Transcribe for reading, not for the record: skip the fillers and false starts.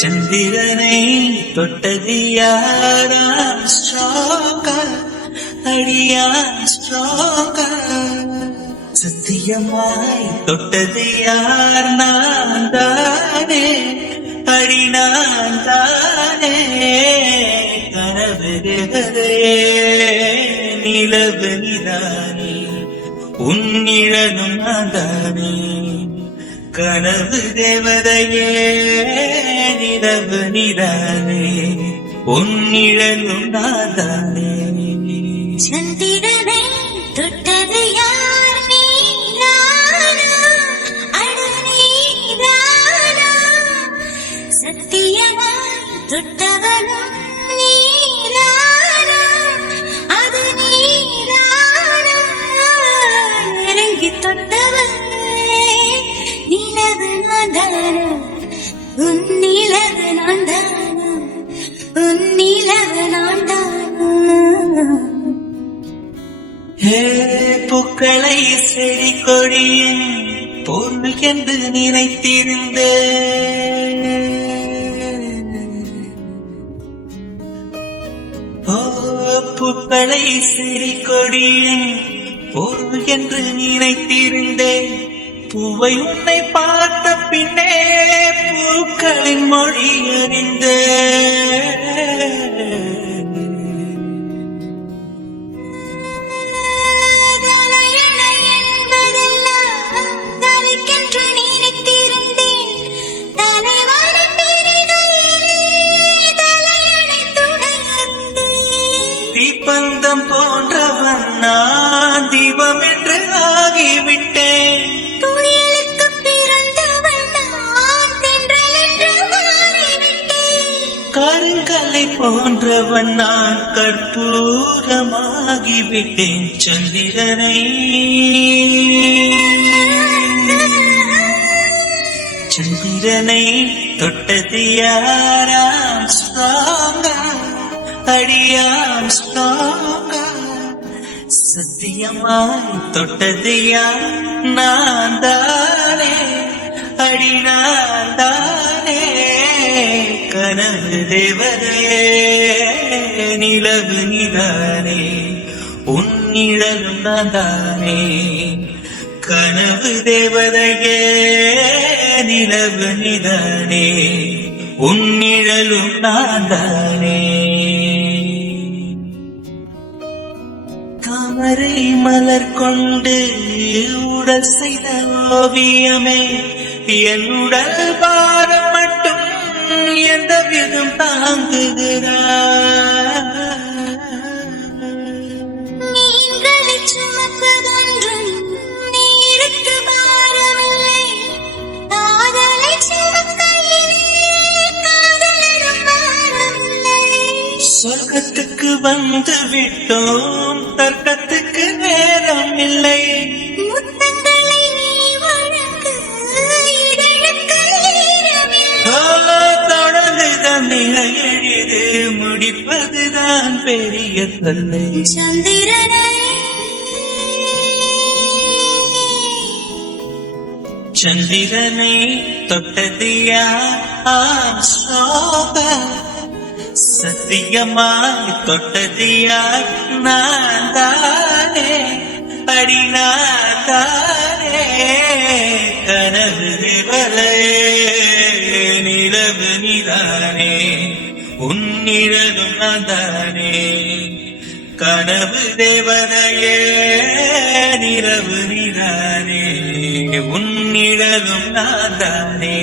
சந்திரனை தொட்டது யாரா ஸ்ட்ராங்கா அடியா ஸ்ட்ராங்கா சத்தியமாய் தொட்டது யார் நான் தானே அடி நான் தானே கனவு நிலவு நிதானே உன்னிழலும் நான் தானே கனவு தேவதையே நிலவு நிதானே உன்னிழலும் நான் தானே சந்திரனை தொட்டது யார் நீதானா அட நீதானா சத்தியமாய் தொட்டவனும் நீதானா அது நீதானா இறங்கி தொட்டவன் நிலவு நான்தானா உன் நிலவு நான்தானா உன் நிலவு நான்தானா பூக்களை செடி கொடியின் பொருள் என்று நினைத்திருந்த பூக்களை செடி கொடியின் பொருள் என்று நினைத்திருந்தேன் பூவை உன்னை பார்த்த பின்னே பூக்களின் மொழி அறிந்த தீப்பந்தம் போன்றவன் நான் தீபம் என்று ஆகிவிட்டேன் புயலுக்கு பிறந்தவன் நான் தென்றல் என்று மாறிவிட்டேன் கருங்கலை போன்றவன் நான் கற்பூரமாகிவிட்டேன் சந்திரனை சந்திரனை தொட்டது யாராம் ஸ்ட்ராங்கா அடியாம் ஸ்ட்ராங்கா சத்தியமாய் தொட்டது யார் நான் தானே அடி நான் தானே கனவு தேவதே நிலவு நிதானே உன்னிழலும் நான் தானே கனவு தேவதையே நிலவு நிதானே உன்னிழலும் நான் தானே தாமரை மலர் கொண்டு உடல் செய்த ஓவியமே என் உடல் பாரம் மட்டும் எந்த விதம் தாங்குகிறார் நீங்களை சுமப்பதொன்றும் நீருக்கு பாரமில்லை காதலை சுமக்கையிலே காதலிடம் பாரமில்லை சொர்க்கத்துக்கு வந்து விட்டோம் தர்க்கத்துக்கு நேரம் இல்லை முத்தங்களை நீ வழங்கு இதழுக்கு ஈரமில்லை தொடங்குதான் நிலை எழிது முடிப்பதுதான் பெரிய தொல்லை சந்திரனை சந்திரனை தொட்டது யார் ஸ்ட்ராங்கா சத்தியமாய் தொட்டது யார் நான் தானே அடி நான் தானே கனவு நிவலே நிலவு நிதானே உன்னிழலும் நான் தானே கனவு தேவதையே நிலவு நிதானே உன்னிழலும் நான் தானே